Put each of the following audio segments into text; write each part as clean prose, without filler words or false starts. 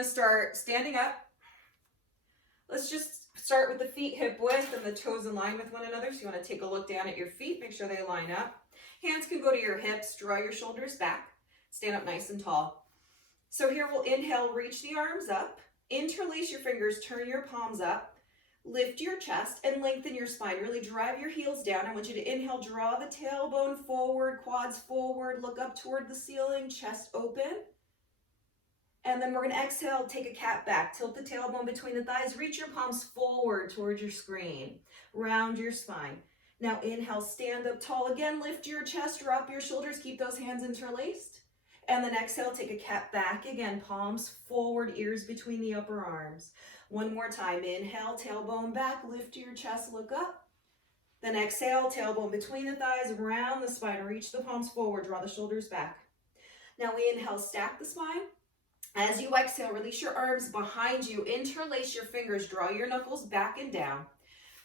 gonna start standing up. Let's just start with the feet hip width and the toes in line with one another. So you wanna take a look down at your feet, make sure they line up. Hands can go to your hips, draw your shoulders back, stand up nice and tall. So here we'll inhale, reach the arms up, interlace your fingers, turn your palms up, lift your chest and lengthen your spine. Really drive your heels down. I want you to inhale, draw the tailbone forward, quads forward, look up toward the ceiling, chest open. And then we're gonna exhale, take a cat back, tilt the tailbone between the thighs, reach your palms forward towards your screen, round your spine. Now inhale, stand up tall again, lift your chest, drop your shoulders, keep those hands interlaced. And then exhale, take a cat back again, palms forward, ears between the upper arms. One more time, inhale, tailbone back, lift your chest, look up. Then exhale, tailbone between the thighs, round the spine, reach the palms forward, draw the shoulders back. Now we inhale, stack the spine. As you exhale, release your arms behind you, interlace your fingers, draw your knuckles back and down.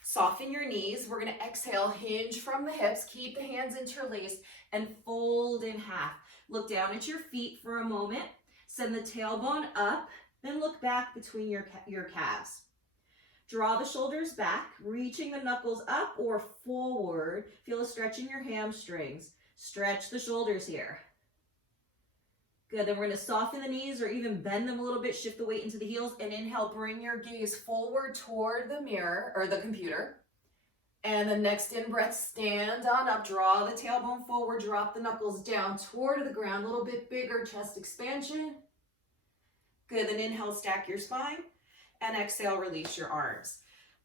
Soften your knees. We're gonna exhale, hinge from the hips, keep the hands interlaced and fold in half. Look down at your feet for a moment. Send the tailbone up, then look back between your calves. Draw the shoulders back, reaching the knuckles up or forward. Feel a stretch in your hamstrings. Stretch the shoulders here. Good, then we're gonna soften the knees or even bend them a little bit, shift the weight into the heels, and inhale, bring your gaze forward toward the mirror or the computer. And the next in breath, stand on up, draw the tailbone forward, drop the knuckles down toward the ground, a little bit bigger chest expansion. Good, then inhale, stack your spine, and exhale, release your arms.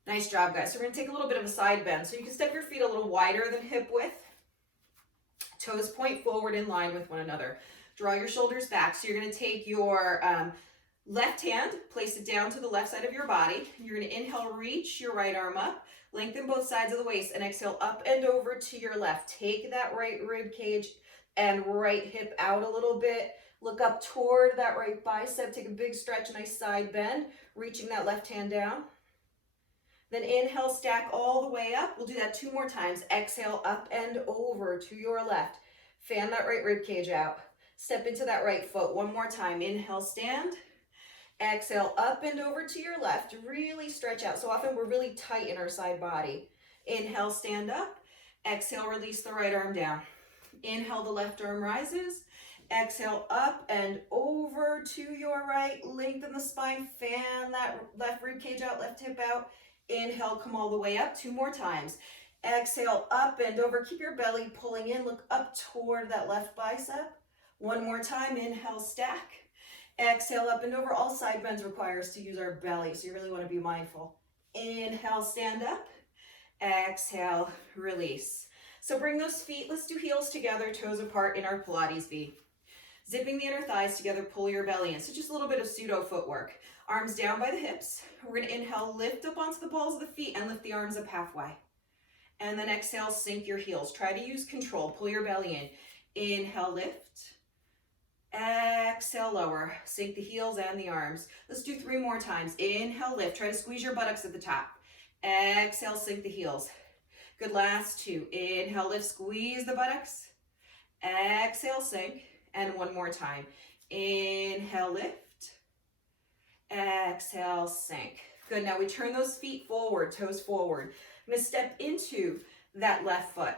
Nice job, guys. So we're gonna take a little bit of a side bend. So you can step your feet a little wider than hip width. Toes point forward in line with one another. Draw your shoulders back. So you're gonna take your left hand, place it down to the left side of your body. You're gonna inhale, reach your right arm up, lengthen both sides of the waist, and exhale, up and over to your left. Take that right rib cage and right hip out a little bit. Look up toward that right bicep. Take a big stretch, nice side bend, reaching that left hand down. Then inhale, stack all the way up. We'll do that 2 more times. Exhale, up and over to your left. Fan that right rib cage out. Step into that right foot. 1 more time. Inhale, stand. Exhale, up and over to your left. Really stretch out. So often we're really tight in our side body. Inhale, stand up. Exhale, release the right arm down. Inhale, the left arm rises. Exhale, up and over to your right. Lengthen the spine. Fan that left rib cage out, left hip out. Inhale, come all the way up. 2 more times. Exhale, up and over. Keep your belly pulling in. Look up toward that left bicep. 1 more time. Inhale, stack. Exhale, up and over. All side bends require us to use our belly, so you really want to be mindful. Inhale, stand up. Exhale, release. So bring those feet, let's do heels together, toes apart in our Pilates V. Zipping the inner thighs together, pull your belly in. So just a little bit of pseudo footwork. Arms down by the hips. We're going to inhale, lift up onto the balls of the feet and lift the arms up halfway. And then exhale, sink your heels. Try to use control, pull your belly in. Inhale, lift. Exhale, lower. Sink the heels and the arms. Let's do 3 more times. Inhale, lift. Try to squeeze your buttocks at the top. Exhale, sink the heels. Good, last 2. Inhale, lift, squeeze the buttocks. Exhale, sink. And 1 more time. Inhale, lift. Exhale, sink. Good, now we turn those feet forward, toes forward. I'm gonna step into that left foot.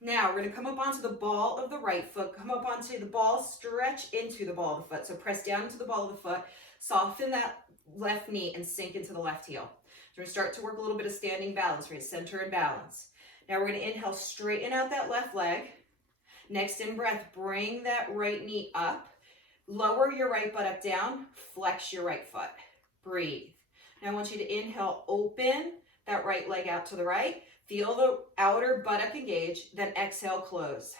Now we're gonna come up onto the ball of the right foot, come up onto the ball, stretch into the ball of the foot. So press down into the ball of the foot, soften that left knee and sink into the left heel. So we're gonna start to work a little bit of standing balance, right? Center and balance. Now we're gonna inhale, straighten out that left leg. Next in breath, bring that right knee up. Lower your right buttock down, flex your right foot. Breathe. Now I want you to inhale, open that right leg out to the right. Feel the outer buttock engage, then exhale, close.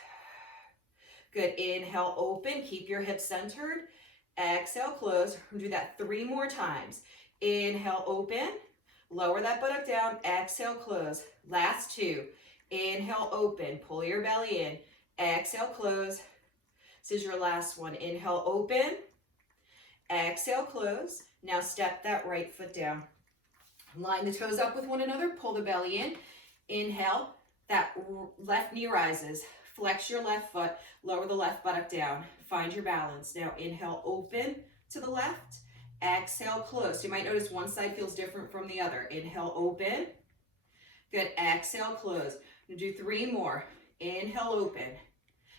Good, inhale, open, keep your hips centered. Exhale, close. We'll do that 3 more times. Inhale, open, lower that buttock down, exhale, close. Last 2. Inhale, open, pull your belly in. Exhale, close. This is your last one. Inhale, open. Exhale, close. Now step that right foot down. Line the toes up with one another. Pull the belly in. Inhale. That left knee rises. Flex your left foot. Lower the left buttock down. Find your balance. Now inhale, open to the left. exhale, close. So you might notice one side feels different from the other. Inhale, open. Good, exhale, close. We'll do 3 more. Inhale, open.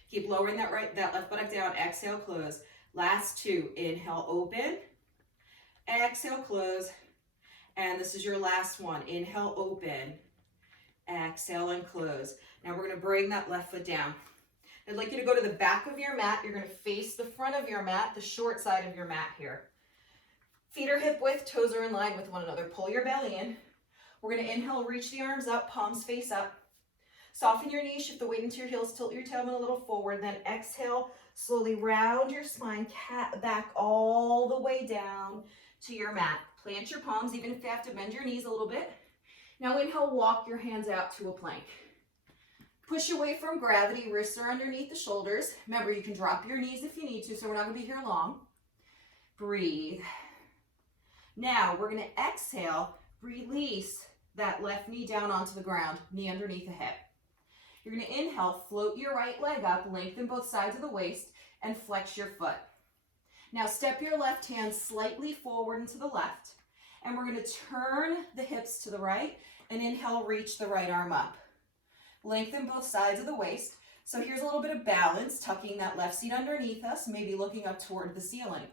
Keep lowering that left buttock down. Exhale, close. Last 2. Inhale, open. Exhale, close. And this is your last one. Inhale, open. Exhale, and close. Now we're going to bring that left foot down. I'd like you to go to the back of your mat. You're going to face the front of your mat, the short side of your mat here. Feet are hip width, toes are in line with one another. Pull your belly in. We're going to inhale, reach the arms up, palms face up. Soften your knees, shift the weight into your heels, tilt your tailbone a little forward. Then exhale, slowly round your spine, cat back all the way down to your mat. Plant your palms, even if you have to bend your knees a little bit. Now inhale, walk your hands out to a plank. Push away from gravity, wrists are underneath the shoulders. Remember, you can drop your knees if you need to, so we're not going to be here long. Breathe. Now we're going to exhale, release that left knee down onto the ground, knee underneath the hip. You're going to inhale, float your right leg up, lengthen both sides of the waist, and flex your foot. Now step your left hand slightly forward and to the left, and we're going to turn the hips to the right, and inhale, reach the right arm up. Lengthen both sides of the waist. So here's a little bit of balance, tucking that left seat underneath us, maybe looking up toward the ceiling.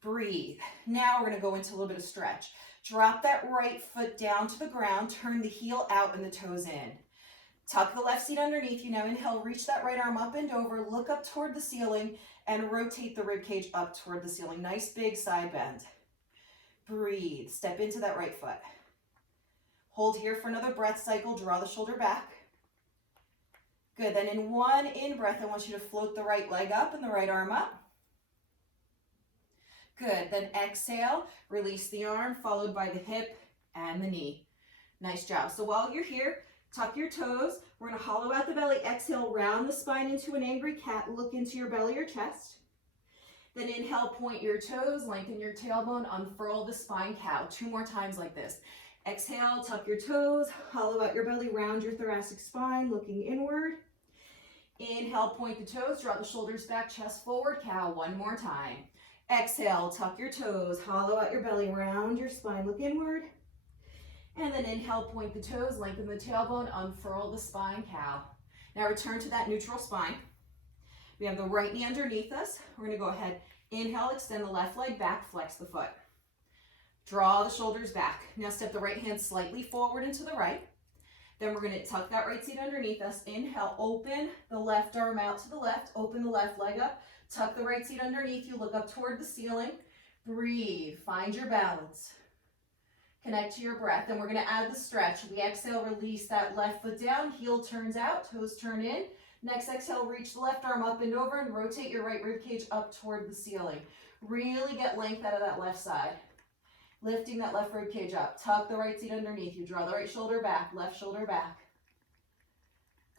Breathe. Now we're going to go into a little bit of stretch. Drop that right foot down to the ground, turn the heel out and the toes in. Tuck the left seat underneath you. Now inhale, reach that right arm up and over, look up toward the ceiling, and rotate the rib cage up toward the ceiling. Nice big side bend. Breathe. Step into that right foot. Hold here for another breath cycle. Draw the shoulder back. Good. Then in one in-breath, I want you to float the right leg up and the right arm up. Good. Then exhale, release the arm, followed by the hip and the knee. Nice job. So while you're here, tuck your toes. We're going to hollow out the belly. Exhale, round the spine into an angry cat. Look into your belly or chest. Then inhale, point your toes, lengthen your tailbone, unfurl the spine, cow. 2 more times like this. Exhale, tuck your toes, hollow out your belly, round your thoracic spine, looking inward. Inhale, point the toes, draw the shoulders back, chest forward, cow. 1 more time. Exhale, tuck your toes, hollow out your belly, round your spine, look inward. And then inhale, point the toes, lengthen the tailbone, unfurl the spine, cow. Now return to that neutral spine. We have the right knee underneath us. We're going to go ahead, inhale, extend the left leg back, flex the foot. Draw the shoulders back. Now step the right hand slightly forward and to the right. Then we're going to tuck that right seat underneath us. Inhale, open the left arm out to the left, open the left leg up, tuck the right seat underneath you, look up toward the ceiling. Breathe, find your balance. Connect to your breath. Then we're going to add the stretch. We exhale, release that left foot down, heel turns out, toes turn in. Next exhale, reach the left arm up and over and rotate your right rib cage up toward the ceiling. Really get length out of that left side. Lifting that left rib cage up. Tuck the right seat underneath you. Draw the right shoulder back, left shoulder back.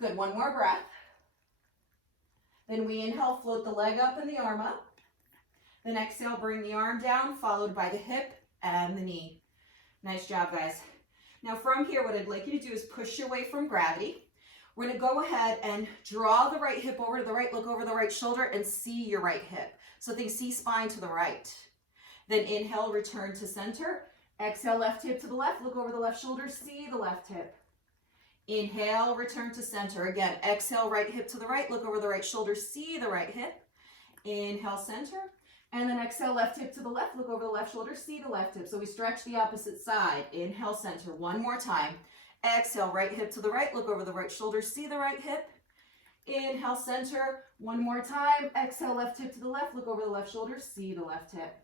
Good, 1 more breath. Then we inhale, float the leg up and the arm up. Then exhale, bring the arm down, followed by the hip and the knee. Nice job, guys. Now from here, what I'd like you to do is push away from gravity. We're going to go ahead and draw the right hip over to the right, look over the right shoulder and see your right hip. So think C-spine to the right. Then inhale, return to center. Exhale, left hip to the left, look over the left shoulder, see the left hip. Inhale, return to center. Again, exhale, right hip to the right, look over the right shoulder, see the right hip. Inhale, center. And then exhale, left hip to the left, look over the left shoulder, see the left hip. So we stretch the opposite side. Inhale, center. 1 more time. Exhale, right hip to the right, look over the right shoulder, see the right hip. Inhale, center. 1 more time. Exhale, left hip to the left, look over the left shoulder, see the left hip.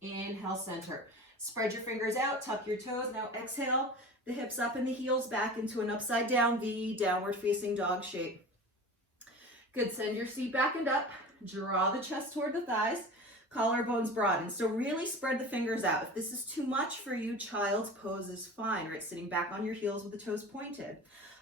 Inhale, center. Spread your fingers out, tuck your toes. Now exhale, the hips up and the heels back into an upside down V, downward facing dog shape. Good, send your seat back and up. Draw the chest toward the thighs. Collarbones broaden. So really spread the fingers out. If this is too much for you, child's pose is fine, right? Sitting back on your heels with the toes pointed.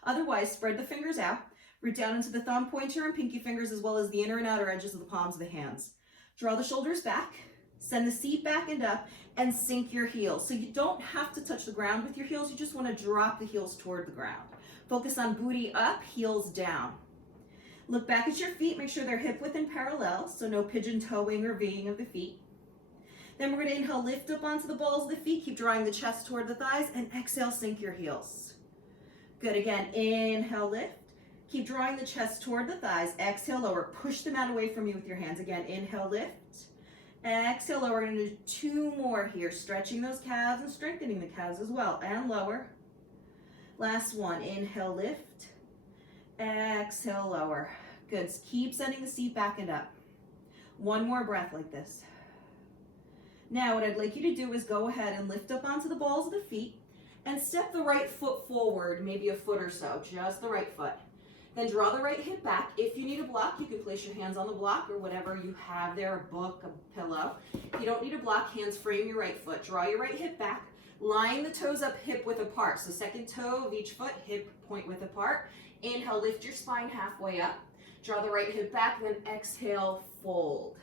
Otherwise, spread the fingers out. Root down into the thumb pointer and pinky fingers as well as the inner and outer edges of the palms of the hands. Draw the shoulders back. Send the seat back and up and sink your heels. So you don't have to touch the ground with your heels. You just want to drop the heels toward the ground. Focus on booty up, heels down. Look back at your feet. Make sure they're hip width and parallel, so no pigeon toeing or Ving of the feet. Then we're going to inhale, lift up onto the balls of the feet. Keep drawing the chest toward the thighs, and exhale, sink your heels. Good. Again, inhale, lift. Keep drawing the chest toward the thighs. Exhale, lower. Push the mat away from you with your hands. Again, inhale, lift. Exhale, lower. We're going to do 2 more here, stretching those calves and strengthening the calves as well. And lower. Last one. Inhale, lift. Exhale, lower. Good. Keep sending the seat back and up. 1 more breath like this. Now, what I'd like you to do is go ahead and lift up onto the balls of the feet and step the right foot forward, maybe a foot or so, just the right foot. Then draw the right hip back. If you need a block, you can place your hands on the block or whatever you have there, a book, a pillow. If you don't need a block, hands frame your right foot. Draw your right hip back. Line the toes up hip width apart. So second toe of each foot, hip point width apart. Inhale, lift your spine halfway up. Draw the right hip back, then exhale, fold.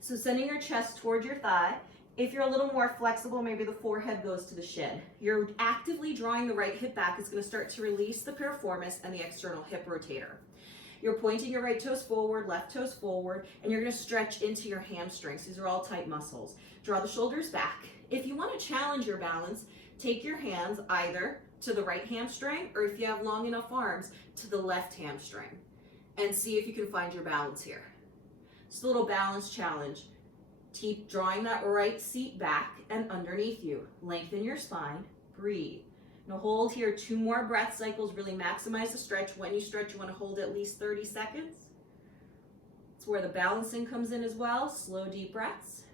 So sending your chest towards your thigh. If you're a little more flexible, maybe the forehead goes to the shin. You're actively drawing the right hip back. It's going to start to release the piriformis and the external hip rotator. You're pointing your right toes forward, left toes forward, and you're going to stretch into your hamstrings. These are all tight muscles. Draw the shoulders back. If you want to challenge your balance, take your hands either to the right hamstring, or if you have long enough arms, to the left hamstring, and see if you can find your balance here. Just a little balance challenge. Keep drawing that right seat back and underneath you. Lengthen your spine. Breathe. Now hold here 2 more breath cycles. Really maximize the stretch. When you stretch, you want to hold at least 30 seconds. It's where the balancing comes in as well. Slow, deep breaths.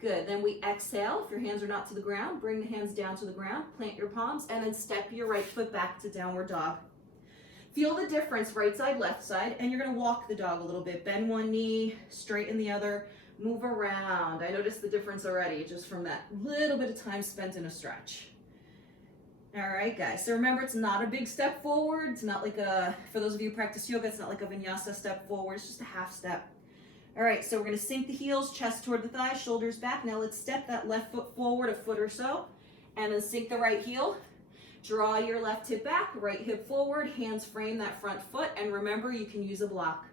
Good. Then we exhale. If your hands are not to the ground, bring the hands down to the ground. Plant your palms and then step your right foot back to downward dog. Feel the difference, right side, left side, and you're going to walk the dog a little bit. Bend one knee, straighten the other, move around. I noticed the difference already just from that little bit of time spent in a stretch. All right, guys. So remember, it's not a big step forward. It's not like for those of you who practice yoga, it's not like a vinyasa step forward. It's just a half step. All right, so we're going to sink the heels, chest toward the thighs, shoulders back. Now let's step that left foot forward a foot or so, and then sink the right heel. Draw your left hip back, right hip forward, hands frame that front foot, and remember you can use a block.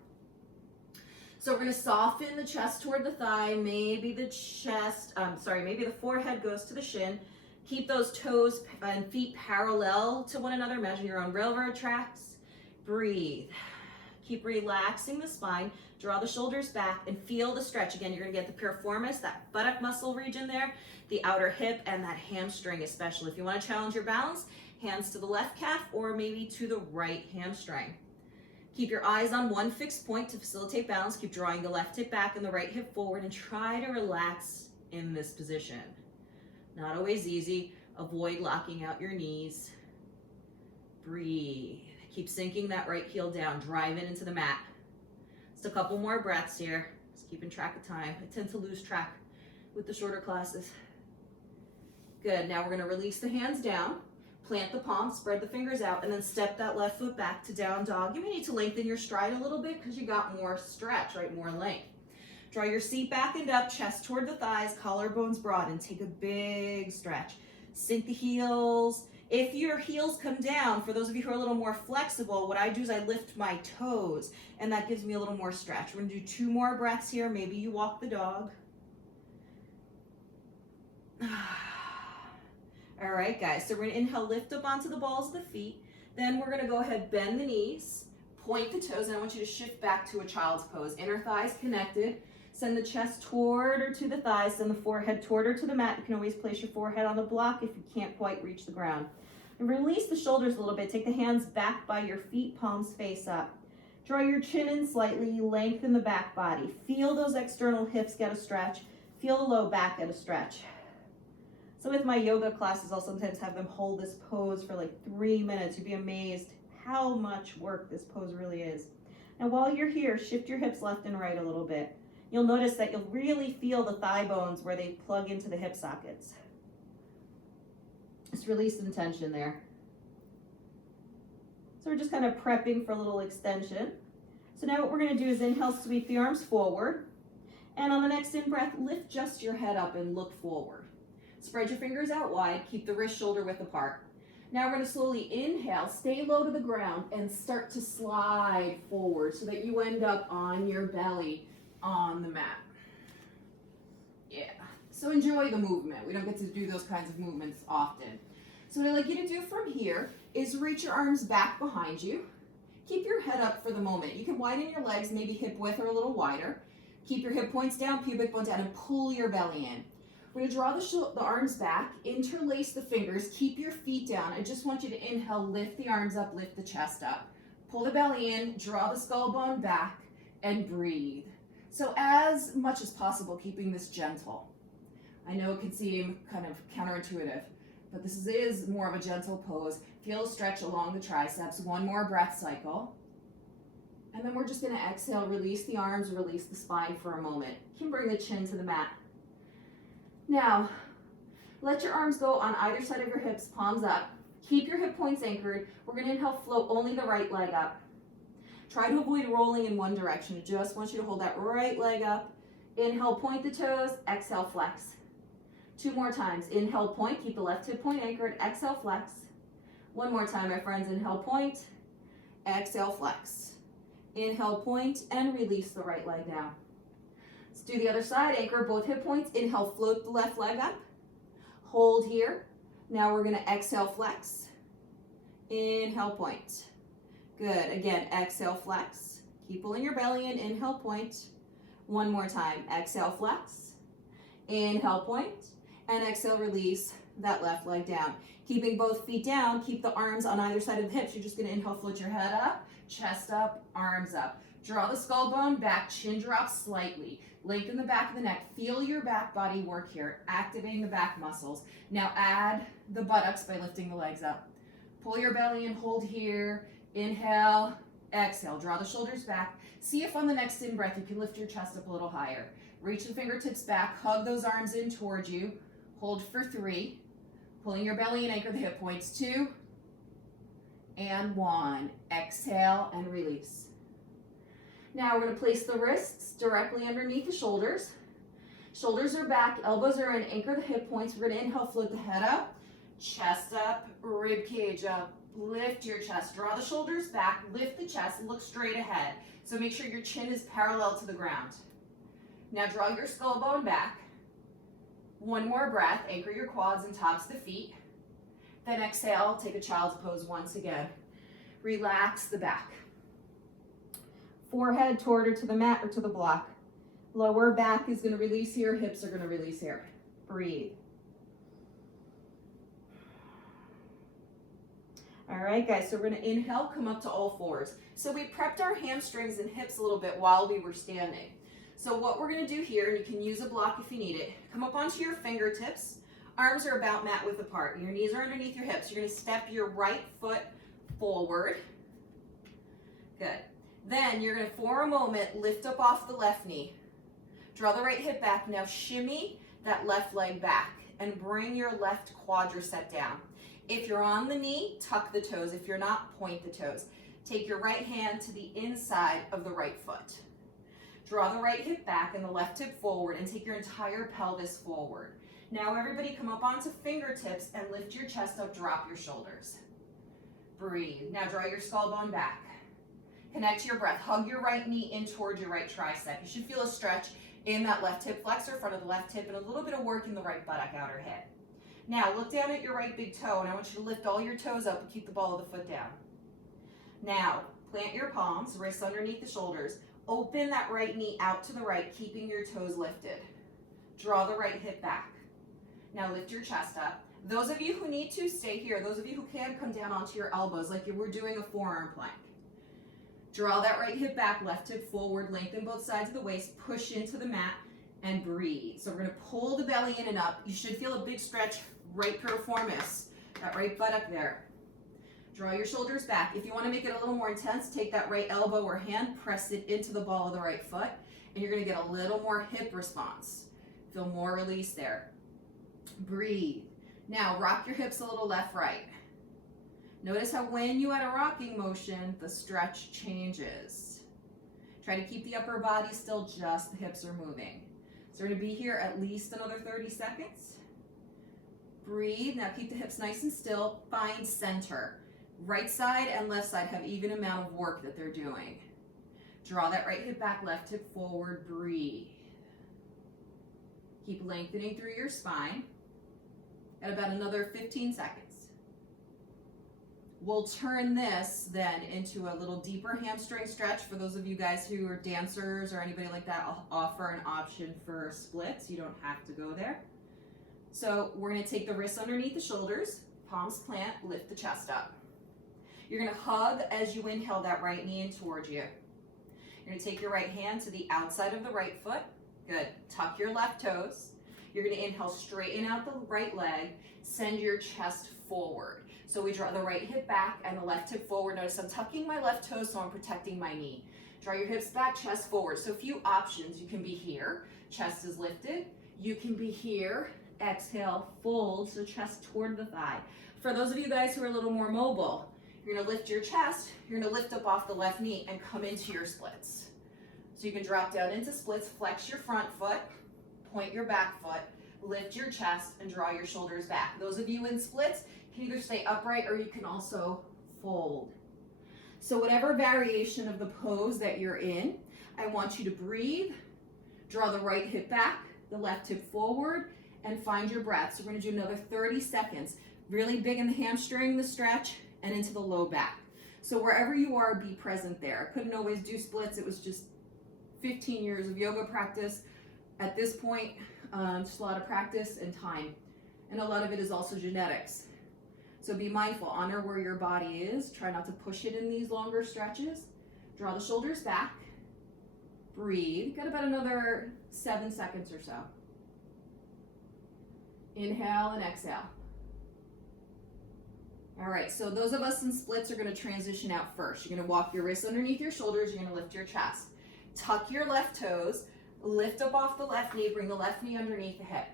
So we're going to soften the chest toward the thigh, maybe the forehead goes to the shin. Keep those toes and feet parallel to one another. Imagine you're on railroad tracks. Breathe. Keep relaxing the spine. Draw the shoulders back and feel the stretch. Again, you're going to get the piriformis, that buttock muscle region there, the outer hip, and that hamstring especially. If you want to challenge your balance, hands to the left calf or maybe to the right hamstring. Keep your eyes on one fixed point to facilitate balance. Keep drawing the left hip back and the right hip forward and try to relax in this position. Not always easy. Avoid locking out your knees. Breathe. Keep sinking that right heel down. Drive it into the mat. Just a couple more breaths here. Just keeping track of time. I tend to lose track with the shorter classes. Good. Now we're going to release the hands down. Plant the palms, spread the fingers out, and then step that left foot back to down dog. You may need to lengthen your stride a little bit because you got more stretch, right? More length. Draw your seat back and up, chest toward the thighs, collarbones broad, and take a big stretch. Sink the heels. If your heels come down, for those of you who are a little more flexible, what I do is I lift my toes, and that gives me a little more stretch. We're going to do 2 more breaths here. Maybe you walk the dog. All right, guys, so we're going to inhale, lift up onto the balls of the feet. Then we're going to go ahead, bend the knees, point the toes, and I want you to shift back to a child's pose. Inner thighs connected. Send the chest toward or to the thighs, send the forehead toward or to the mat. You can always place your forehead on the block if you can't quite reach the ground. And release the shoulders a little bit. Take the hands back by your feet, palms face up. Draw your chin in slightly, lengthen the back body. Feel those external hips get a stretch. Feel the low back get a stretch. So with my yoga classes, I'll sometimes have them hold this pose for like 3 minutes. You'd be amazed how much work this pose really is. Now while you're here, shift your hips left and right a little bit. You'll notice that you'll really feel the thigh bones where they plug into the hip sockets. Just release some tension there. So we're just kind of prepping for a little extension. So now what we're going to do is inhale, sweep the arms forward. And on the next in-breath, lift just your head up and look forward. Spread your fingers out wide, keep the wrist shoulder width apart. Now we're going to slowly inhale, stay low to the ground, and start to slide forward so that you end up on your belly on the mat. So enjoy the movement. We don't get to do those kinds of movements often. So what I'd like you to do from here is reach your arms back behind you. Keep your head up for the moment. You can widen your legs, maybe hip width or a little wider. Keep your hip points down, pubic bone down, and pull your belly in. We're going to draw the arms back, interlace the fingers, keep your feet down. I just want you to inhale, lift the arms up, lift the chest up. Pull the belly in, draw the skull bone back, and breathe. So as much as possible, keeping this gentle. I know it can seem kind of counterintuitive, but this is more of a gentle pose. Feel a stretch along the triceps. One more breath cycle. And then we're just going to exhale, release the arms, release the spine for a moment. You can bring the chin to the mat. Now, let your arms go on either side of your hips, palms up. Keep your hip points anchored. We're going to inhale, float only the right leg up. Try to avoid rolling in one direction. I just want you to hold that right leg up. Inhale, point the toes. Exhale, flex. 2 more times. Inhale, point. Keep the left hip point anchored. Exhale, flex. 1 more time, my friends. Inhale, point. Exhale, flex. Inhale, point, and release the right leg down. Let's do the other side. Anchor both hip points. Inhale, float the left leg up. Hold here. Now we're going to exhale, flex. Inhale, point. Good. Again, exhale, flex. Keep pulling your belly in. Inhale, point. 1 more time. Exhale, flex. Inhale, point. And exhale, release that left leg down. Keeping both feet down, keep the arms on either side of the hips. You're just going to inhale, float your head up, chest up, arms up. Draw the skull bone back, chin drops slightly. Lengthen the back of the neck. Feel your back body work here, activating the back muscles. Now add the buttocks by lifting the legs up. Pull your belly in, hold here. Inhale, exhale. Draw the shoulders back. See if on the next in-breath you can lift your chest up a little higher. Reach the fingertips back, hug those arms in towards you. Hold for 3. Pulling your belly in, anchor the hip points. 2 and 1. Exhale and release. Now we're going to place the wrists directly underneath the shoulders. Shoulders are back, elbows are in, anchor the hip points. We're going to inhale, float the head up, chest up, rib cage up. Lift your chest, draw the shoulders back, lift the chest, look straight ahead. So make sure your chin is parallel to the ground. Now draw your skull bone back. 1 more breath, anchor your quads and tops of the feet. Then exhale, take a child's pose once again. Relax the back. Forehead toward or to the mat or to the block. Lower back is going to release here, hips are going to release here. Breathe. All right, guys, so we're going to inhale, come up to all fours. So we prepped our hamstrings and hips a little bit while we were standing. So what we're going to do here, and you can use a block if you need it, come up onto your fingertips. Arms are about mat width apart. Your knees are underneath your hips. You're going to step your right foot forward. Good. Then you're going to, for a moment, lift up off the left knee. Draw the right hip back. Now shimmy that left leg back and bring your left quadricep down. If you're on the knee, tuck the toes. If you're not, point the toes. Take your right hand to the inside of the right foot. Draw the right hip back and the left hip forward and take your entire pelvis forward. Now everybody come up onto fingertips and lift your chest up, drop your shoulders. Breathe. Now draw your skull bone back. Connect your breath. Hug your right knee in towards your right tricep. You should feel a stretch in that left hip flexor, front of the left hip, and a little bit of work in the right buttock, outer hip. Now look down at your right big toe, and I want you to lift all your toes up and keep the ball of the foot down. Now plant your palms, wrists underneath the shoulders. Open that right knee out to the right, keeping your toes lifted. Draw the right hip back. Now lift your chest up. Those of you who need to, stay here. Those of you who can, come down onto your elbows like you were doing a forearm plank. Draw that right hip back, left hip forward, lengthen both sides of the waist, push into the mat, and breathe. So we're going to pull the belly in and up. You should feel a big stretch right piriformis, that right buttock there. Draw your shoulders back. If you want to make it a little more intense, take that right elbow or hand, press it into the ball of the right foot, and you're going to get a little more hip response. Feel more release there. Breathe. Now rock your hips a little left, right. Notice how when you add a rocking motion, the stretch changes. Try to keep the upper body still, just the hips are moving. So we're going to be here at least another 30 seconds. Breathe. Now keep the hips nice and still. Find center. Right side and left side have even amount of work that they're doing. Draw that right hip back, left hip forward. Breathe. Keep lengthening through your spine. At about another 15 seconds. We'll turn this then into a little deeper hamstring stretch. For those of you guys who are dancers or anybody like that, I'll offer an option for splits. You don't have to go there. So we're going to take the wrists underneath the shoulders, palms plant, lift the chest up. You're going to hug as you inhale that right knee in towards you. You're going to take your right hand to the outside of the right foot. Good. Tuck your left toes. You're going to inhale, straighten out the right leg, send your chest forward. So we draw the right hip back and the left hip forward. Notice I'm tucking my left toe, so I'm protecting my knee. Draw your hips back, chest forward. So a few options. You can be here, chest is lifted. You can be here, exhale, fold, so chest toward the thigh. For those of you guys who are a little more mobile, you're going to lift your chest, you're going to lift up off the left knee and come into your splits. So you can drop down into splits, flex your front foot, point your back foot, lift your chest, and draw your shoulders back. Those of you in splits can either stay upright or you can also fold. So whatever variation of the pose that you're in, I want you to breathe, draw the right hip back, the left hip forward, and find your breath. So we're going to do another 30 seconds. Really big in the hamstring, the stretch, and into the low back. So wherever you are, be present there. I couldn't always do splits. It was just 15 years of yoga practice. At this point, just a lot of practice and time. And a lot of it is also genetics. So be mindful, honor where your body is. Try not to push it in these longer stretches. Draw the shoulders back. Breathe. Got about another 7 seconds or so. Inhale and exhale. All right, so those of us in splits are going to transition out first. You're going to walk your wrists underneath your shoulders. You're going to lift your chest. Tuck your left toes. Lift up off the left knee, bring the left knee underneath the hip.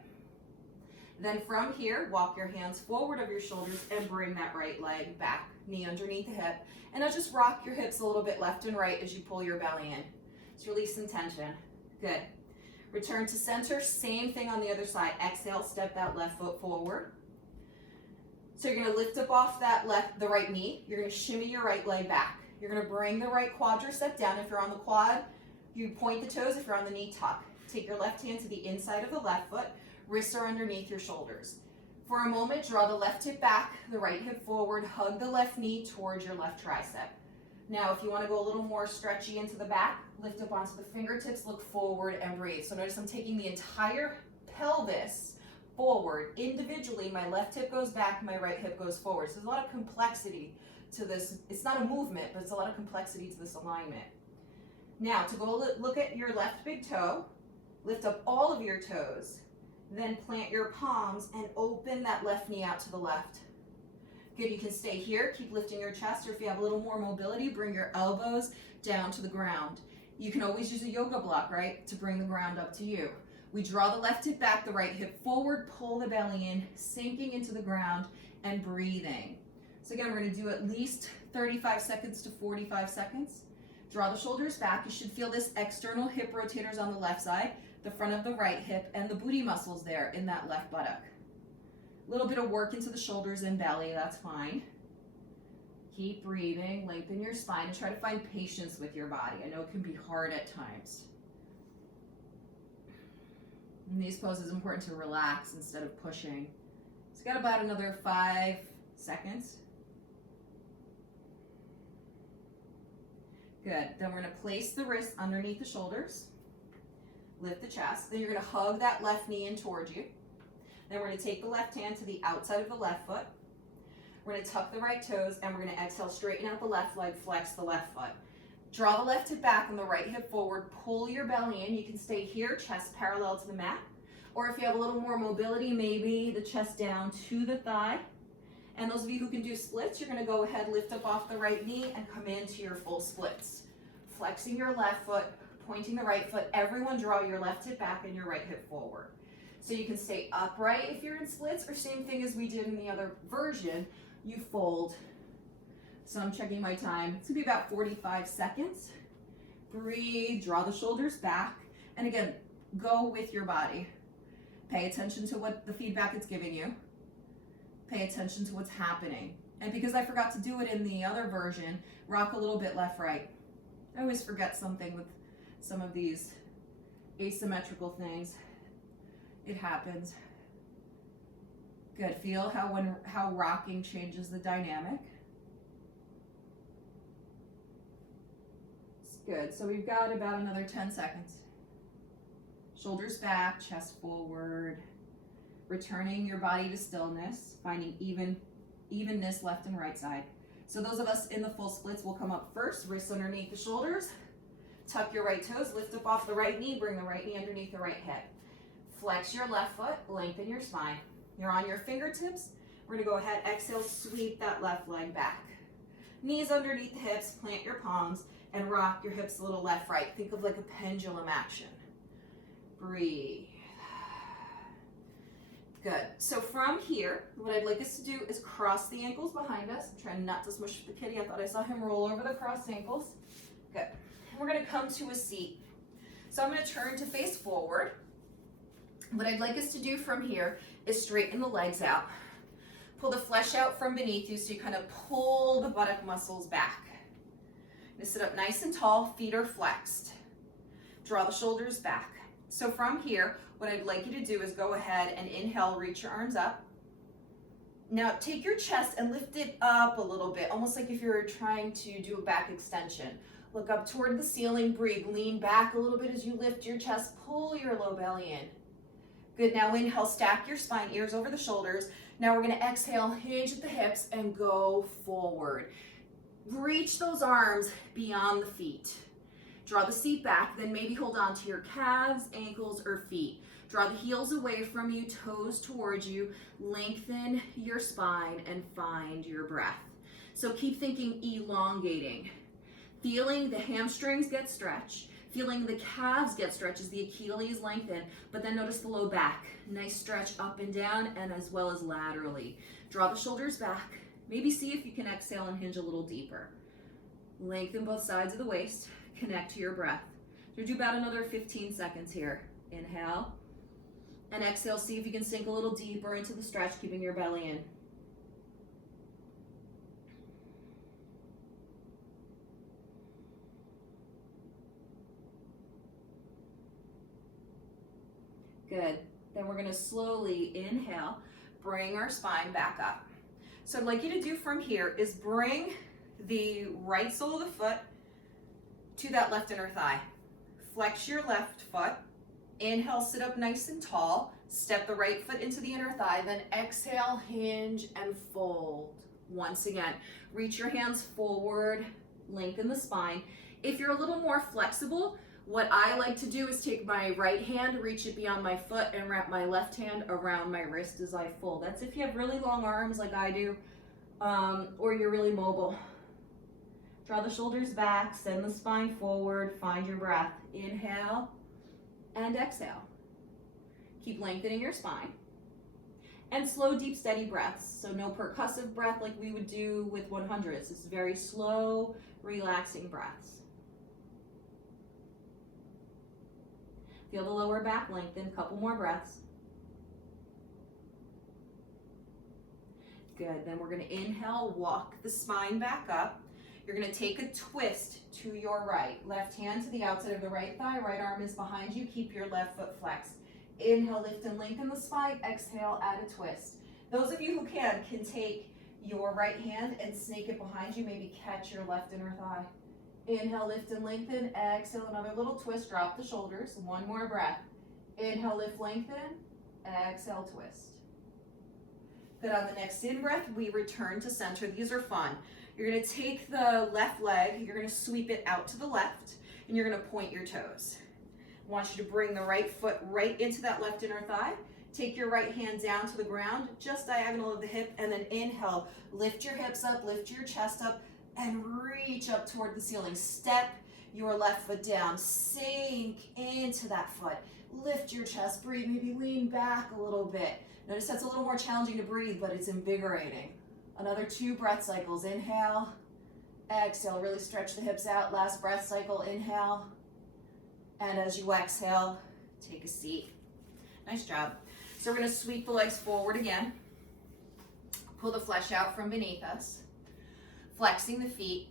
Then from here, walk your hands forward of your shoulders and bring that right leg back, knee underneath the hip. And now just rock your hips a little bit left and right as you pull your belly in. Just release some tension. Good. Return to center, same thing on the other side. Exhale, step that left foot forward. So you're gonna lift up off the right knee. You're gonna shimmy your right leg back. You're gonna bring the right quadricep down. If you're on the quad, you point the toes. If you're on the knee, tuck. Take your left hand to the inside of the left foot. Wrists are underneath your shoulders. For a moment, draw the left hip back, the right hip forward, hug the left knee towards your left tricep. Now, if you want to go a little more stretchy into the back, lift up onto the fingertips, look forward and breathe. So notice I'm taking the entire pelvis forward. Individually, my left hip goes back, my right hip goes forward. So there's a lot of complexity to this. It's not a movement, but it's a lot of complexity to this alignment. Now, to go look at your left big toe, lift up all of your toes, then plant your palms and open that left knee out to the left. Good, you can stay here, keep lifting your chest, or if you have a little more mobility, bring your elbows down to the ground. You can always use a yoga block, right, to bring the ground up to you. We draw the left hip back, the right hip forward, pull the belly in, sinking into the ground and breathing. So again, we're gonna do at least 35 seconds to 45 seconds. Draw the shoulders back. You should feel this external hip rotators on the left side, the front of the right hip, and the booty muscles there in that left buttock. A little bit of work into the shoulders and belly, that's fine. Keep breathing, lengthen your spine, and try to find patience with your body. I know it can be hard at times. In these poses, it's important to relax instead of pushing. So got about another 5 seconds. Good. Then we're going to place the wrists underneath the shoulders. Lift the chest. Then you're going to hug that left knee in towards you. Then we're going to take the left hand to the outside of the left foot. We're going to tuck the right toes, and we're going to exhale, straighten out the left leg, flex the left foot. Draw the left hip back and the right hip forward. Pull your belly in. You can stay here, chest parallel to the mat. Or if you have a little more mobility, maybe the chest down to the thigh. And those of you who can do splits, you're going to go ahead, lift up off the right knee and come into your full splits. Flexing your left foot, pointing the right foot. Everyone draw your left hip back and your right hip forward. So you can stay upright if you're in splits, or same thing as we did in the other version, you fold. So I'm checking my time. It's going to be about 45 seconds. Breathe, draw the shoulders back. And again, go with your body. Pay attention to what the feedback it's giving you. Pay attention to what's happening. And because I forgot to do it in the other version, rock a little bit left, right. I always forget something with some of these asymmetrical things. It happens. Good. Feel how rocking changes the dynamic. Good. So we've got about another 10 seconds. Shoulders back, chest forward. Returning your body to stillness, finding evenness left and right side. So those of us in the full splits will come up first, wrists underneath the shoulders. Tuck your right toes, lift up off the right knee, bring the right knee underneath the right hip. Flex your left foot, lengthen your spine. You're on your fingertips. We're gonna go ahead, exhale, sweep that left leg back. Knees underneath the hips, plant your palms, and rock your hips a little left, right. Think of like a pendulum action. Breathe. Good. So from here, what I'd like us to do is cross the ankles behind us. I'm trying not to smush the kitty. I thought I saw him roll over the crossed ankles. Good. And we're going to come to a seat. So I'm going to turn to face forward. What I'd like us to do from here is straighten the legs out. Pull the flesh out from beneath you so you kind of pull the buttock muscles back. You're going to sit up nice and tall, feet are flexed. Draw the shoulders back. So from here, what I'd like you to do is go ahead and inhale, reach your arms up. Now take your chest and lift it up a little bit, almost like if you're trying to do a back extension. Look up toward the ceiling, breathe, lean back a little bit as you lift your chest, pull your low belly in. Good, now inhale, stack your spine, ears over the shoulders. Now we're gonna exhale, hinge at the hips and go forward. Reach those arms beyond the feet. Draw the seat back, then maybe hold on to your calves, ankles, or feet. Draw the heels away from you, toes towards you. Lengthen your spine and find your breath. So keep thinking elongating. Feeling the hamstrings get stretched. Feeling the calves get stretched as the Achilles lengthen. But then notice the low back. Nice stretch up and down and as well as laterally. Draw the shoulders back. Maybe see if you can exhale and hinge a little deeper. Lengthen both sides of the waist. Connect to your breath. So do about another 15 seconds here. Inhale and exhale. See if you can sink a little deeper into the stretch, keeping your belly in. Good. Then we're going to slowly inhale, bring our spine back up. So I'd like you to do from here is bring the right sole of the foot to that left inner thigh. Flex your left foot. Inhale, sit up nice and tall. Step the right foot into the inner thigh. Then exhale, hinge and fold. Once again, reach your hands forward, lengthen the spine. If you're a little more flexible, what I like to do is take my right hand, reach it beyond my foot, and wrap my left hand around my wrist as I fold. That's if you have really long arms like I do, or you're really mobile. Draw the shoulders back, send the spine forward, find your breath. Inhale and exhale. Keep lengthening your spine. And slow, deep, steady breaths. So no percussive breath like we would do with 100s. It's very slow, relaxing breaths. Feel the lower back lengthen, couple more breaths. Good, then we're gonna inhale, walk the spine back up. You're gonna take a twist to your right. Left hand to the outside of the right thigh, right arm is behind you, keep your left foot flexed. Inhale, lift and lengthen the spine, exhale, add a twist. Those of you who can take your right hand and snake it behind you, maybe catch your left inner thigh. Inhale, lift and lengthen, exhale, another little twist, drop the shoulders, one more breath. Inhale, lift, lengthen, exhale, twist. Good, on the next in breath, we return to center. These are fun. You're gonna take the left leg, you're gonna sweep it out to the left, and you're gonna point your toes. I want you to bring the right foot right into that left inner thigh. Take your right hand down to the ground, just diagonal of the hip, and then inhale, lift your hips up, lift your chest up, and reach up toward the ceiling. Step your left foot down, sink into that foot. Lift your chest, breathe, maybe lean back a little bit. Notice that's a little more challenging to breathe, but it's invigorating. Another 2 breath cycles. Inhale, exhale, really stretch the hips out. Last breath cycle, inhale. And as you exhale, take a seat. Nice job. So we're gonna sweep the legs forward again. Pull the flesh out from beneath us. Flexing the feet.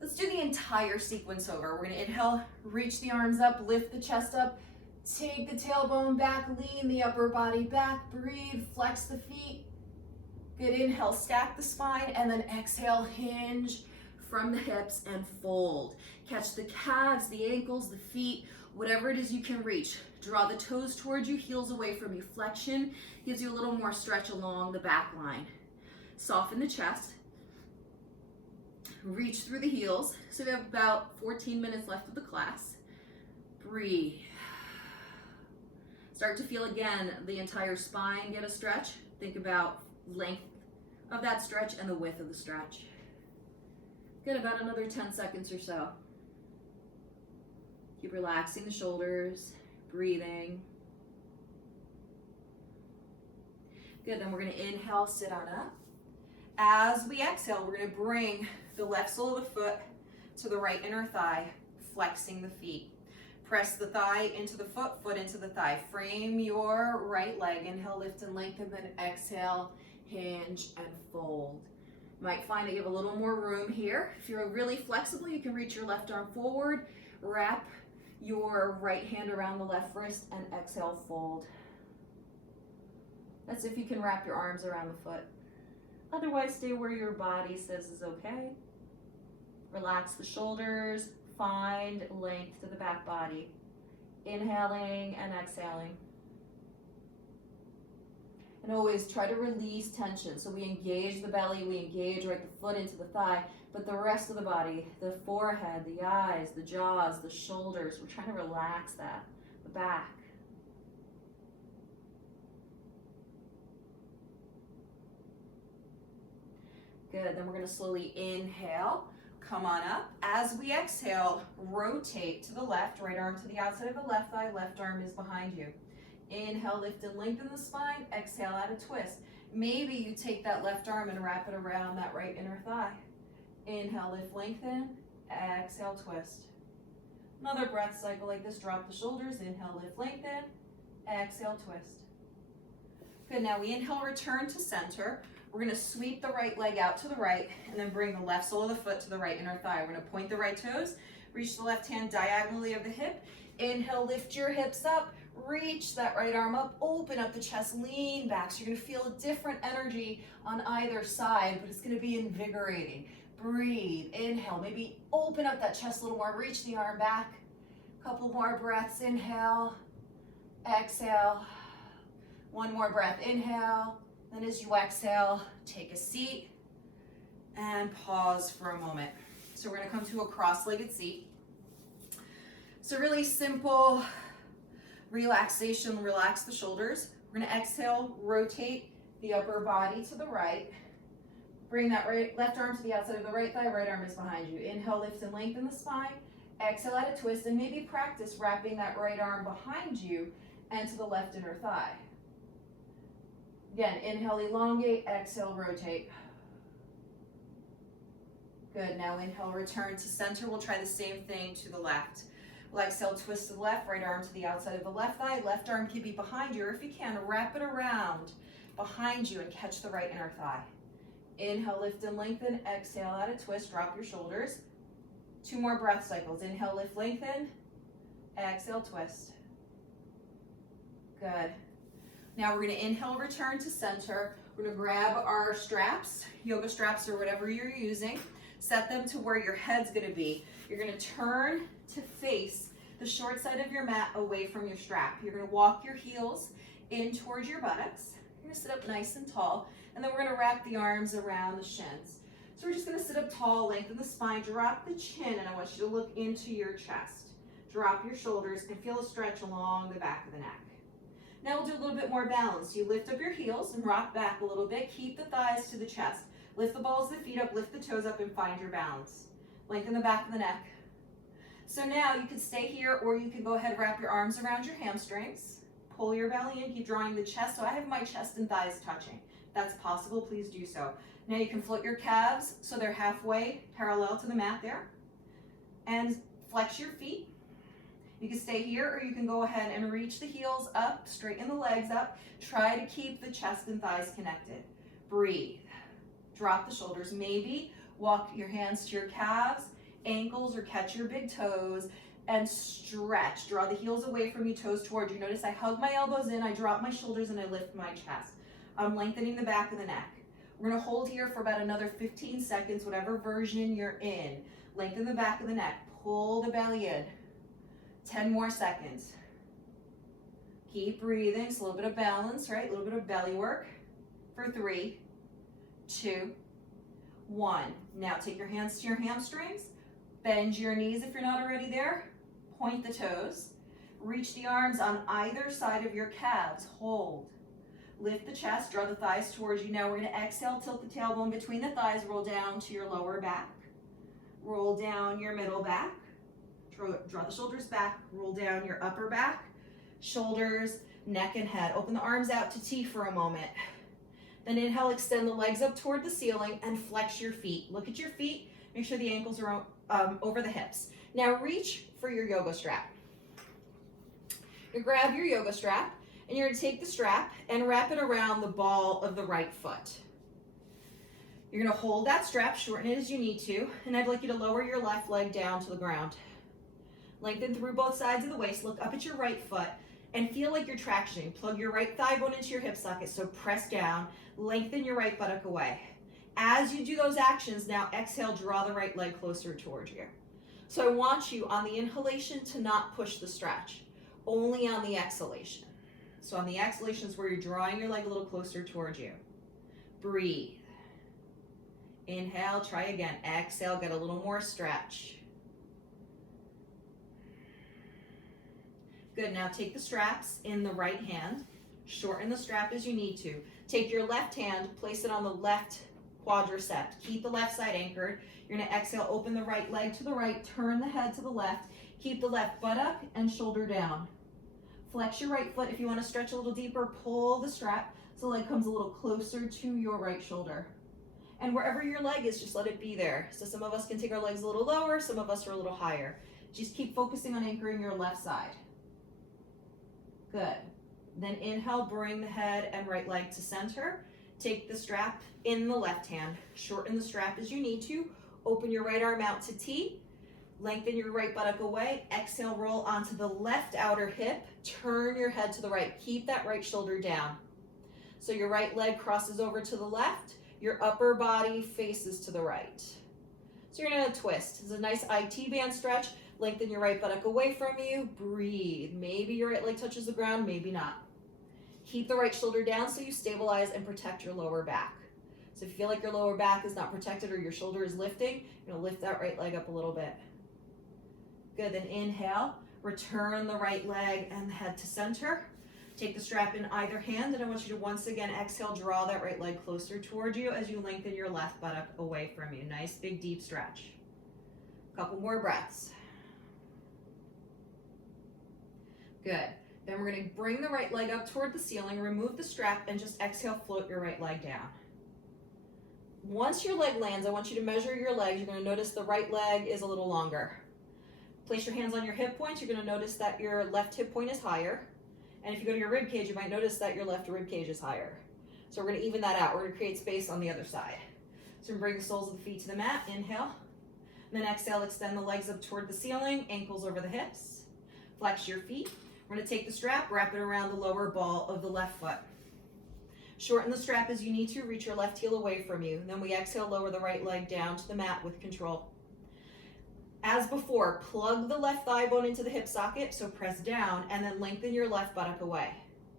Let's do the entire sequence over. We're gonna inhale, reach the arms up, lift the chest up, Take the tailbone back, lean the upper body back, breathe, flex the feet. Good, inhale, stack the spine, and then exhale, hinge from the hips and fold. Catch the calves, the ankles, the feet, whatever it is you can reach. Draw the toes towards you, heels away from you. Flexion gives you a little more stretch along the back line. Soften the chest. Reach through the heels. So we have about 14 minutes left of the class. Breathe. Start to feel again the entire spine get a stretch. Think about length of that stretch and the width of the stretch. Good, about another 10 seconds or so. Keep relaxing the shoulders, breathing. Good, then we're gonna inhale, sit on up. As we exhale, we're gonna bring the left sole of the foot to the right inner thigh, flexing the feet. Press the thigh into the foot, foot into the thigh. Frame your right leg. Inhale, lift and lengthen, then exhale, hinge and fold. You might find that you have a little more room here. If you're really flexible, you can reach your left arm forward, wrap your right hand around the left wrist, and exhale, fold. That's if you can wrap your arms around the foot. Otherwise, stay where your body says is okay. Relax the shoulders. Find length to the back body. Inhaling and exhaling. And always try to release tension. So we engage the belly, we engage right the foot into the thigh, but the rest of the body, the forehead, the eyes, the jaws, the shoulders, we're trying to relax that, the back. Good, then we're gonna slowly inhale. Come on up. As we exhale, rotate to the left, right arm to the outside of the left thigh, left arm is behind you. Inhale, lift and lengthen the spine, exhale, add a twist. Maybe you take that left arm and wrap it around that right inner thigh. Inhale, lift, lengthen, exhale, twist. Another breath cycle like this, drop the shoulders, inhale, lift, lengthen, exhale, twist. Good, now we inhale, return to center. We're gonna sweep the right leg out to the right and then bring the left sole of the foot to the right inner thigh. We're gonna point the right toes, reach the left hand diagonally of the hip. Inhale, lift your hips up, reach that right arm up, open up the chest, lean back. So you're gonna feel a different energy on either side, but it's gonna be invigorating. Breathe, inhale, maybe open up that chest a little more, reach the arm back. Couple more breaths, inhale, exhale. One more breath, inhale. Then as you exhale, take a seat and pause for a moment. So we're gonna come to a cross-legged seat. So really simple relaxation, relax the shoulders. We're gonna exhale, rotate the upper body to the right. Bring that left arm to the outside of the right thigh, right arm is behind you. Inhale, lift and lengthen the spine. Exhale, add a twist, and maybe practice wrapping that right arm behind you and to the left inner thigh. Again, inhale, elongate, exhale, rotate. Good, now inhale, return to center. We'll try the same thing to the left. We'll exhale, twist to the left, right arm to the outside of the left thigh. Left arm can be behind you, or if you can, wrap it around behind you and catch the right inner thigh. Inhale, lift and lengthen, exhale, add a twist, drop your shoulders. 2 more breath cycles. Inhale, lift, lengthen, exhale, twist. Good. Now we're gonna inhale, return to center. We're gonna grab our straps, yoga straps or whatever you're using, set them to where your head's gonna be. You're gonna turn to face the short side of your mat away from your strap. You're gonna walk your heels in towards your buttocks. You're gonna sit up nice and tall, and then we're gonna wrap the arms around the shins. So we're just gonna sit up tall, lengthen the spine, drop the chin, and I want you to look into your chest. Drop your shoulders and feel a stretch along the back of the neck. Now we'll do a little bit more balance. You lift up your heels and rock back a little bit. Keep the thighs to the chest. Lift the balls of the feet up, lift the toes up, and find your balance. Lengthen the back of the neck. So now you can stay here, or you can go ahead and wrap your arms around your hamstrings. Pull your belly in, keep drawing the chest. So I have my chest and thighs touching. If that's possible, please do so. Now you can float your calves so they're halfway parallel to the mat there. And flex your feet. You can stay here, or you can go ahead and reach the heels up, straighten the legs up. Try to keep the chest and thighs connected. Breathe. Drop the shoulders. Maybe walk your hands to your calves, ankles, or catch your big toes. and stretch. Draw the heels away from you, toes toward you. Notice I hug my elbows in, I drop my shoulders, and I lift my chest. I'm lengthening the back of the neck. We're gonna hold here for about another 15 seconds, whatever version you're in. Lengthen the back of the neck, pull the belly in. 10 more seconds. Keep breathing, it's a little bit of balance, right? A little bit of belly work for 3, 2, 1. Now take your hands to your hamstrings, bend your knees if you're not already there, point the toes, reach the arms on either side of your calves, hold. Lift the chest, draw the thighs towards you. Now we're gonna exhale, tilt the tailbone between the thighs, roll down to your lower back. Roll down your middle back. Draw the shoulders back, roll down your upper back, shoulders, neck, and head. Open the arms out to T for a moment. Then inhale, extend the legs up toward the ceiling and flex your feet. Look at your feet, make sure the ankles are over the hips. Now reach for your yoga strap. You grab your yoga strap, and you're gonna take the strap and wrap it around the ball of the right foot. You're gonna hold that strap, shorten it as you need to, and I'd like you to lower your left leg down to the ground. Lengthen through both sides of the waist, look up at your right foot, and feel like you're tractioning. Plug your right thigh bone into your hip socket, so press down, lengthen your right buttock away. As you do those actions, now exhale, draw the right leg closer towards you. So I want you on the inhalation to not push the stretch, only on the exhalation. So on the exhalation is where you're drawing your leg a little closer towards you. Breathe. Inhale, try again. Exhale, get a little more stretch. Good, now take the straps in the right hand. Shorten the strap as you need to. Take your left hand, place it on the left quadricep. Keep the left side anchored. You're gonna exhale, open the right leg to the right, turn the head to the left. Keep the left buttock and shoulder down. Flex your right foot. If you wanna stretch a little deeper, pull the strap so the leg comes a little closer to your right shoulder. And wherever your leg is, just let it be there. So some of us can take our legs a little lower, some of us are a little higher. Just keep focusing on anchoring your left side. Good. Then inhale, bring the head and right leg to center. Take the strap in the left hand. Shorten the strap as you need to. Open your right arm out to T. Lengthen your right buttock away. Exhale, roll onto the left outer hip. Turn your head to the right. Keep that right shoulder down. So your right leg crosses over to the left. Your upper body faces to the right. So you're gonna twist. This is a nice IT band stretch. Lengthen your right buttock away from you. Breathe. Maybe your right leg touches the ground, maybe not. Keep the right shoulder down so you stabilize and protect your lower back. So if you feel like your lower back is not protected or your shoulder is lifting, you're gonna lift that right leg up a little bit. Good, then inhale, return the right leg and the head to center. Take the strap in either hand, and I want you to once again exhale, draw that right leg closer toward you as you lengthen your left buttock away from you. Nice big deep stretch. Couple more breaths. Good. Then we're gonna bring the right leg up toward the ceiling, remove the strap, and just exhale, float your right leg down. Once your leg lands, I want you to measure your legs. You're gonna notice the right leg is a little longer. Place your hands on your hip points. You're gonna notice that your left hip point is higher. And if you go to your rib cage, you might notice that your left rib cage is higher. So we're gonna even that out. We're gonna create space on the other side. So we're gonna bring the soles of the feet to the mat, inhale. And then exhale, extend the legs up toward the ceiling, ankles over the hips. Flex your feet. We're gonna take the strap, wrap it around the lower ball of the left foot. Shorten the strap as you need to, reach your left heel away from you. Then we exhale, lower the right leg down to the mat with control. As before, plug the left thigh bone into the hip socket, so press down, and then lengthen your left buttock away.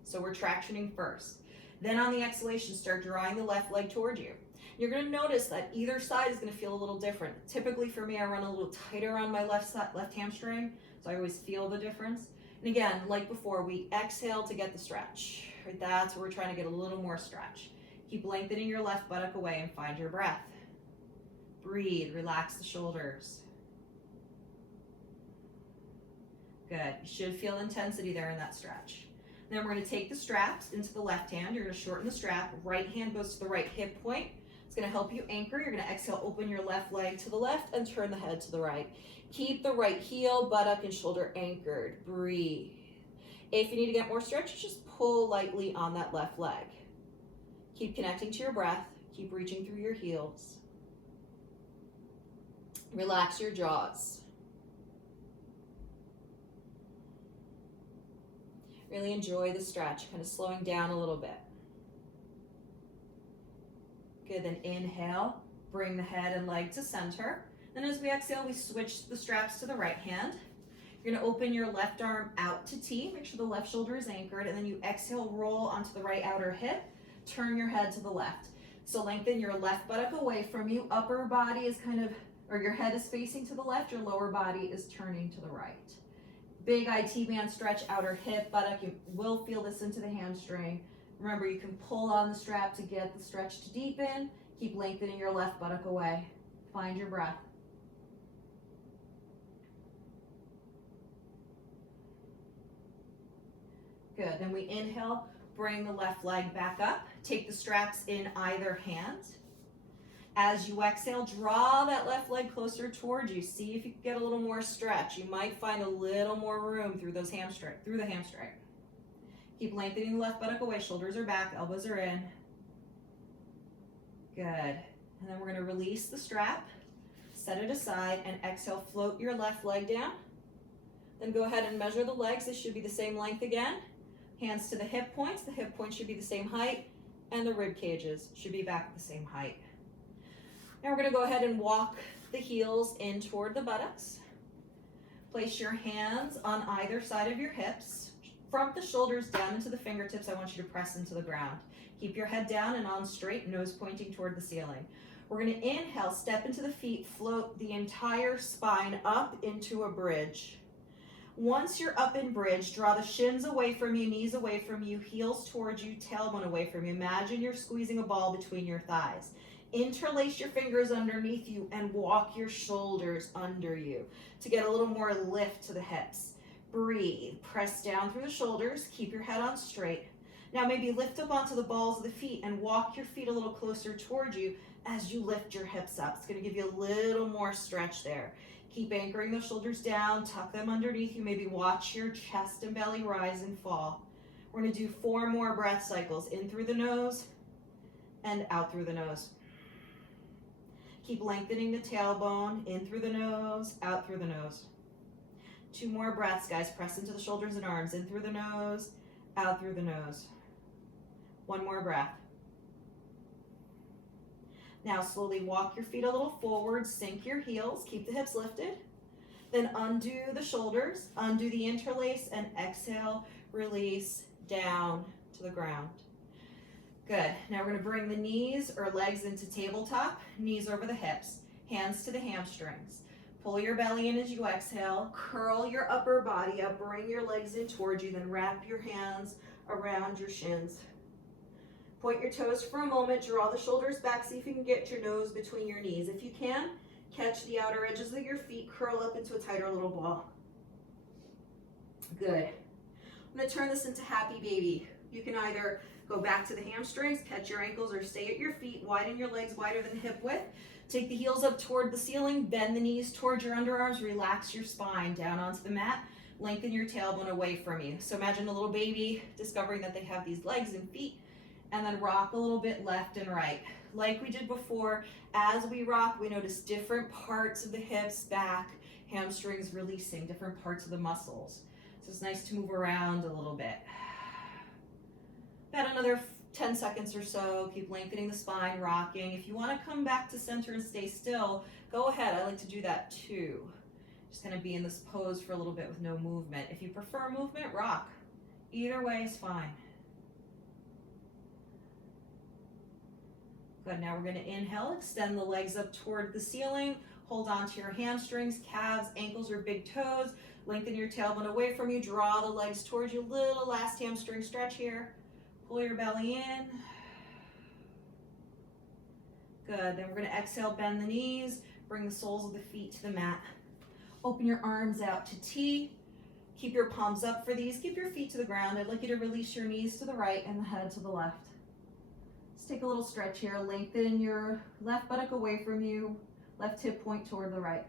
So we're tractioning first. Then on the exhalation, start drawing the left leg toward you. You're gonna notice that either side is gonna feel a little different. Typically for me, I run a little tighter on my left hamstring, so I always feel the difference. And again, like before, we exhale to get the stretch. Right? That's where we're trying to get a little more stretch. Keep lengthening your left buttock away and find your breath. Breathe, relax the shoulders. Good, you should feel intensity there in that stretch. Then we're gonna take the straps into the left hand. You're gonna shorten the strap. Right hand goes to the right hip point. It's gonna help you anchor. You're gonna exhale, open your left leg to the left and turn the head to the right. Keep the right heel, buttock, and shoulder anchored. Breathe. If you need to get more stretch, just pull lightly on that left leg. Keep connecting to your breath. Keep reaching through your heels. Relax your jaws. Really enjoy the stretch, kind of slowing down a little bit. Good, then inhale, bring the head and leg to center. Then as we exhale, we switch the straps to the right hand. You're gonna open your left arm out to T, make sure the left shoulder is anchored, and then you exhale, roll onto the right outer hip, turn your head to the left. So lengthen your left buttock away from you, upper body is or your head is facing to the left, your lower body is turning to the right. Big IT band stretch, outer hip, buttock, you will feel this into the hamstring. Remember, you can pull on the strap to get the stretch to deepen. Keep lengthening your left buttock away. Find your breath. Good, then we inhale, bring the left leg back up. Take the straps in either hand. As you exhale, draw that left leg closer towards you. See if you can get a little more stretch. You might find a little more room through the hamstring. Keep lengthening the left buttock away. Shoulders are back, elbows are in. Good. And then we're going to release the strap, set it aside, and exhale, float your left leg down. Then go ahead and measure the legs. This should be the same length again. Hands to the hip points. The hip points should be the same height, and the rib cages should be back at the same height. Now we're going to go ahead and walk the heels in toward the buttocks. Place your hands on either side of your hips. Front the shoulders down into the fingertips. I want you to press into the ground. Keep your head down and on straight, nose pointing toward the ceiling. We're going to inhale, step into the feet, float the entire spine up into a bridge. Once you're up in bridge, draw the shins away from you, knees away from you, heels towards you, tailbone away from you. Imagine you're squeezing a ball between your thighs. Interlace your fingers underneath you and walk your shoulders under you to get a little more lift to the hips. Breathe, press down through the shoulders, keep your head on straight. Now maybe lift up onto the balls of the feet and walk your feet a little closer towards you as you lift your hips up. It's going to give you a little more stretch there. Keep anchoring the shoulders down, tuck them underneath you. Maybe watch your chest and belly rise and fall. We're going to do 4 more breath cycles, in through the nose and out through the nose. Keep lengthening the tailbone, in through the nose, out through the nose. 2 more breaths, guys. Press into the shoulders and arms, in through the nose, out through the nose. 1 more breath. Now slowly walk your feet a little forward, sink your heels, keep the hips lifted. Then undo the shoulders, undo the interlace, and exhale, release down to the ground. Good. Now we're going to bring the knees or legs into tabletop, knees over the hips, hands to the hamstrings. Pull your belly in as you exhale, curl your upper body up, bring your legs in towards you, then wrap your hands around your shins. Point your toes for a moment, draw the shoulders back, see if you can get your nose between your knees. If you can, catch the outer edges of your feet, curl up into a tighter little ball. Good. I'm going to turn this into happy baby. You can either go back to the hamstrings, catch your ankles, or stay at your feet, widen your legs wider than hip width. Take the heels up toward the ceiling, bend the knees towards your underarms, relax your spine down onto the mat, lengthen your tailbone away from you. So imagine a little baby discovering that they have these legs and feet, and then rock a little bit left and right. Like we did before, as we rock, we notice different parts of the hips, back, hamstrings releasing, different parts of the muscles. So it's nice to move around a little bit. About another 10 seconds or so, keep lengthening the spine, rocking. If you want to come back to center and stay still, go ahead. I like to do that too. Just kind of be in this pose for a little bit with no movement. If you prefer movement, rock. Either way is fine. Good, now we're going to inhale, extend the legs up toward the ceiling, hold on to your hamstrings, calves, ankles, or big toes, lengthen your tailbone away from you, draw the legs towards you, little last hamstring stretch here, pull your belly in. Good, then we're going to exhale, bend the knees, bring the soles of the feet to the mat. Open your arms out to T, keep your palms up for these, keep your feet to the ground. I'd like you to release your knees to the right and the head to the left. Let's take a little stretch here. Lengthen your left buttock away from you, left hip point toward the right.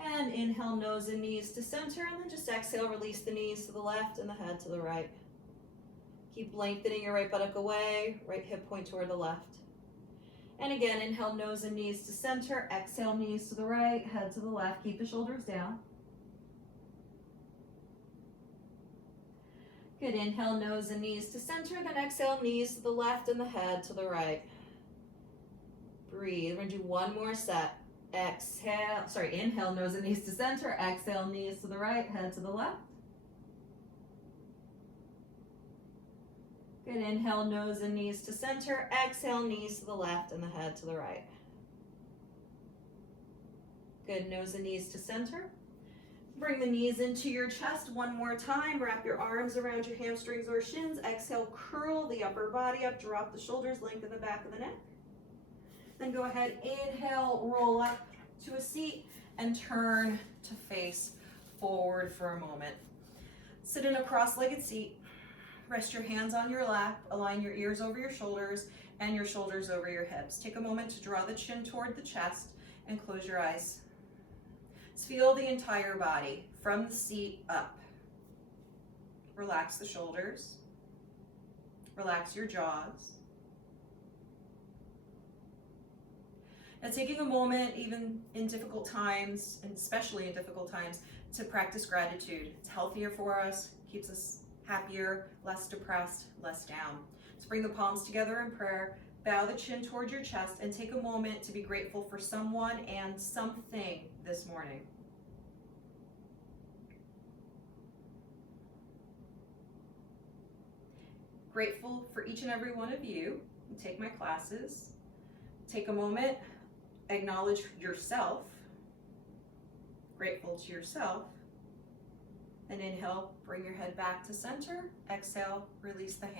And inhale, nose and knees to center, and then just exhale, release the knees to the left and the head to the right. Keep lengthening your right buttock away, right hip point toward the left. And again, inhale, nose and knees to center, exhale, knees to the right, head to the left. Keep the shoulders down. Good, inhale, nose and knees to center, then exhale, knees to the left and the head to the right. Breathe, we're gonna do one more set. Inhale, nose and knees to center, exhale, knees to the right, head to the left. Good, inhale, nose and knees to center, exhale, knees to the left and the head to the right. Good, nose and knees to center. Bring the knees into your chest one more time. Wrap your arms around your hamstrings or shins. Exhale, curl the upper body up, drop the shoulders, lengthen the back of the neck. Then go ahead, inhale, roll up to a seat and turn to face forward for a moment. Sit in a cross-legged seat. Rest your hands on your lap, align your ears over your shoulders and your shoulders over your hips. Take a moment to draw the chin toward the chest and close your eyes. Feel the entire body from the seat up. Relax the shoulders. Relax your jaws. Now taking a moment, even in difficult times, and especially in difficult times, to practice gratitude. It's healthier for us, keeps us happier, less depressed, less down. Let's bring the palms together in prayer. Bow the chin towards your chest and take a moment to be grateful for someone and something this morning. Grateful for each and every one of you who take my classes. Take a moment, acknowledge yourself, grateful to yourself. Then inhale, bring your head back to center. Exhale, release the hands.